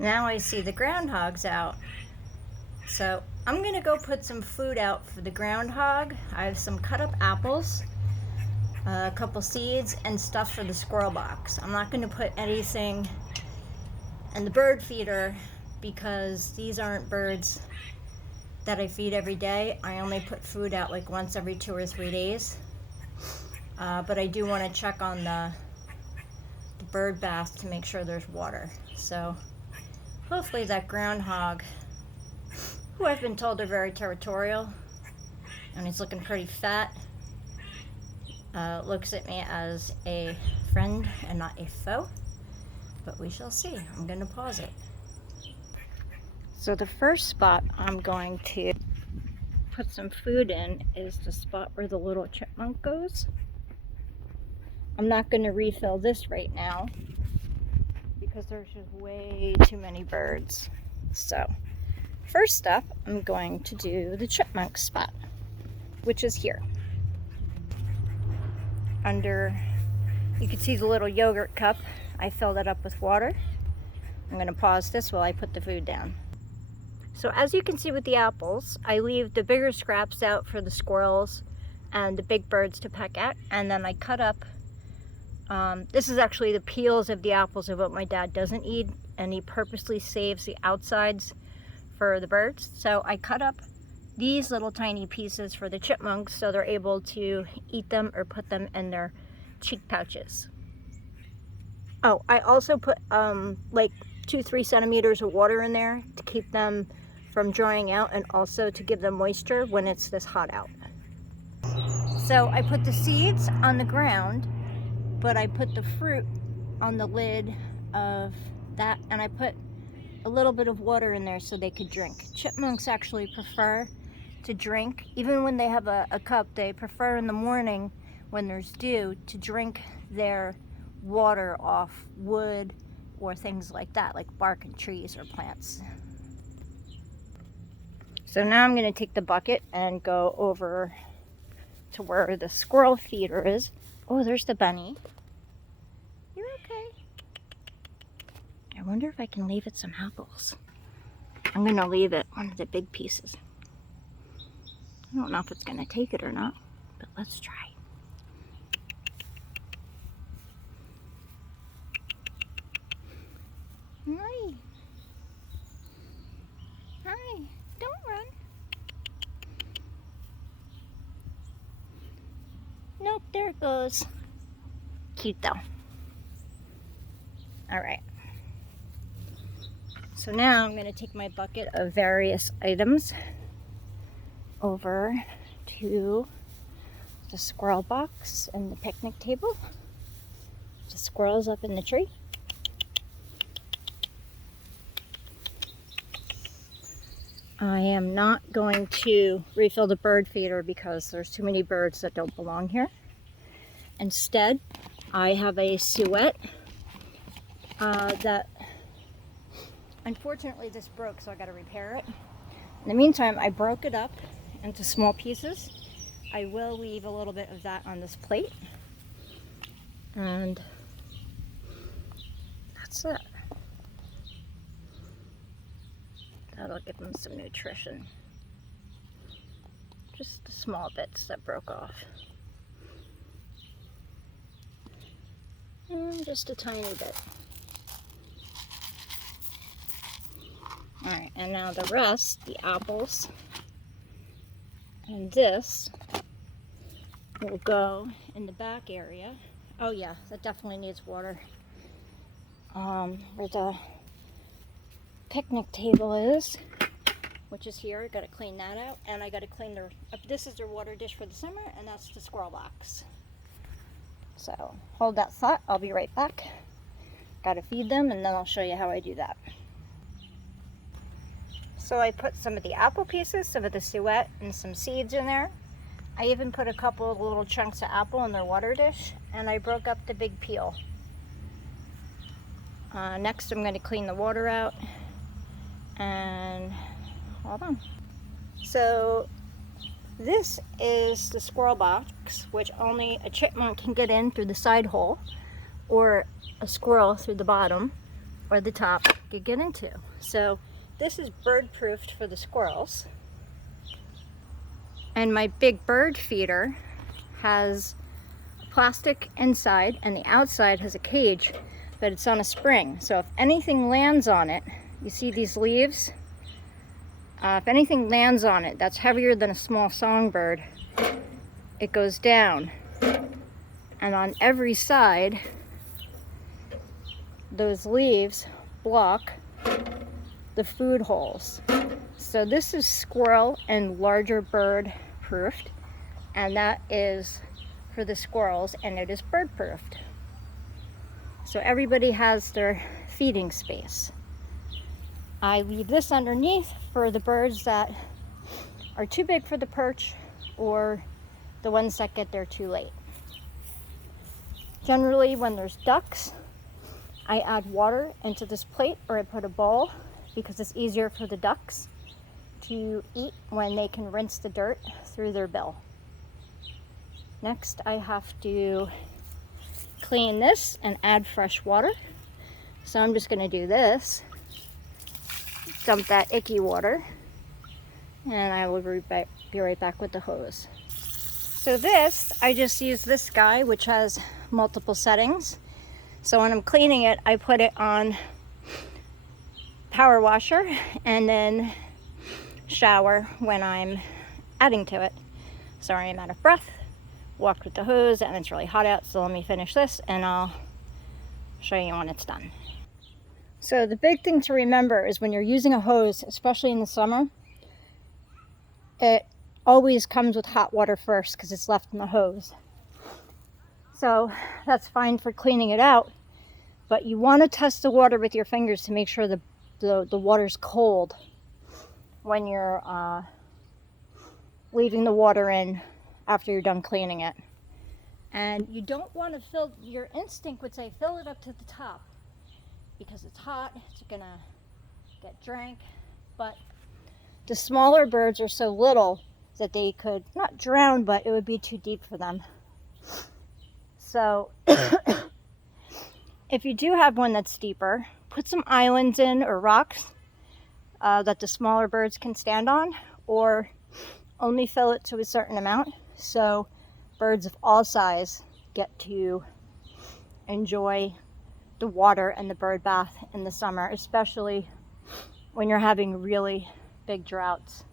Now I see the groundhogs out. So I'm gonna go put some food out for the groundhog. I have some cut up apples, a couple seeds, and stuff for the squirrel box. I'm not gonna put anything in the bird feeder because these aren't birds that I feed every day. I only put food out like once every 2 or 3 days. But I do want to check on the bird bath to make sure there's water. So hopefully that groundhog, who I've been told are very territorial, and he's looking pretty fat, looks at me as a friend and not a foe. But we shall see. I'm going to pause it. So the first spot I'm going to put some food in is the spot where the little chipmunk goes. I'm not going to refill this right now because there's just way too many birds. So first up, I'm going to do the chipmunk spot, which is here. Under, you can see the little yogurt cup. I filled it up with water. I'm going to pause this while I put the food down. So as you can see with the apples, I leave the bigger scraps out for the squirrels and the big birds to peck at, and then I cut up, this is actually the peels of the apples of what my dad doesn't eat, and he purposely saves the outsides for the birds. So I cut up these little tiny pieces for the chipmunks so they're able to eat them or put them in their cheek pouches. Oh, I also put like 2-3 centimeters of water in there to keep them from drying out and also to give them moisture when it's this hot out. So I put the seeds on the ground, but I put the fruit on the lid of that, and I put a little bit of water in there so they could drink. Chipmunks actually prefer to drink, even when they have a cup, they prefer in the morning when there's dew to drink their water off wood or things like that, like bark and trees or plants. So now I'm going to take the bucket and go over to where the squirrel feeder is. Oh, there's the bunny. You're okay. I wonder if I can leave it some apples. I'm going to leave it one of the big pieces. I don't know if it's going to take it or not, but let's try. Hi. Hi. Don't run. Nope, there it goes. Cute though. Alright. So now I'm going to take my bucket of various items over to the squirrel box and the picnic table. The squirrel's up in the tree. I am not going to refill the bird feeder because there's too many birds that don't belong here. Instead, I have a suet that, unfortunately this broke, so I got to repair it. In the meantime, I broke it up into small pieces. I will leave a little bit of that on this plate. And that's it. That'll give them some nutrition. Just the small bits that broke off. And just a tiny bit. Alright, and now the rest, the apples, and this will go in the back area. Oh yeah, that definitely needs water. Where the picnic table is, which is here. I gotta clean that out, and I gotta clean their, this is their water dish for the summer, and that's the squirrel box. So hold that thought, I'll be right back. Gotta feed them, and then I'll show you how I do that. So I put some of the apple pieces, some of the suet, and some seeds in there. I even put a couple of little chunks of apple in their water dish, and I broke up the big peel. Next I'm going to clean the water out, and hold on. So this is the squirrel box, which only a chipmunk can get in through the side hole, or a squirrel through the bottom. or the top could get into. So this is bird proofed for the squirrels. And my big bird feeder has plastic inside and the outside has a cage, but it's on a spring. So if anything lands on it, you see these leaves? If anything lands on it that's heavier than a small songbird, it goes down. And on every side, those leaves block the food holes. So this is squirrel and larger bird proofed, and that is for the squirrels, and it is bird proofed. So everybody has their feeding space. I leave this underneath for the birds that are too big for the perch or the ones that get there too late. Generally, when there's ducks, I add water into this plate, or I put a bowl, because it's easier for the ducks to eat when they can rinse the dirt through their bill. Next, I have to clean this and add fresh water. So I'm just going to do this. Dump that icky water, and I will be right back with the hose. So this, I just use this guy, which has multiple settings. So when I'm cleaning it, I put it on power washer and then shower when I'm adding to it. Sorry, I'm out of breath. Walked with the hose and it's really hot out, so let me finish this and I'll show you when it's done. So the big thing to remember is when you're using a hose, especially in the summer, it always comes with hot water first because it's left in the hose. So that's fine for cleaning it out, but you want to test the water with your fingers to make sure the water's cold when you're leaving the water in after you're done cleaning it. And you don't want to fill, your instinct would say fill it up to the top because it's hot, it's gonna get drank, but the smaller birds are so little that they could not drown, but it would be too deep for them. So if you do have one that's deeper, put some islands in or rocks that the smaller birds can stand on, or only fill it to a certain amount so birds of all size get to enjoy the water and the bird bath in the summer, especially when you're having really big droughts.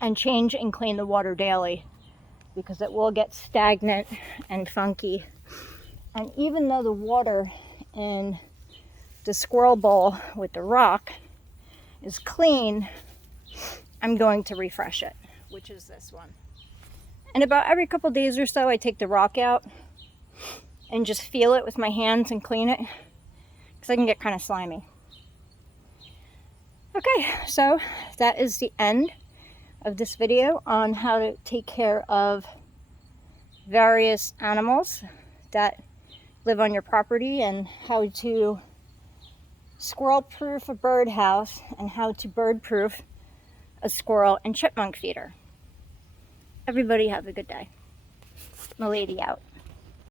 And change and clean the water daily because it will get stagnant and funky. And even though the water in the squirrel bowl with the rock is clean, I'm going to refresh it, which is this one. And about every couple days or so, I take the rock out and just feel it with my hands and clean it because I can get kind of slimy. Okay, so that is the end of this video on how to take care of various animals that live on your property and how to squirrel proof a birdhouse and how to bird proof a squirrel and chipmunk feeder. Everybody have a good day. Milady out.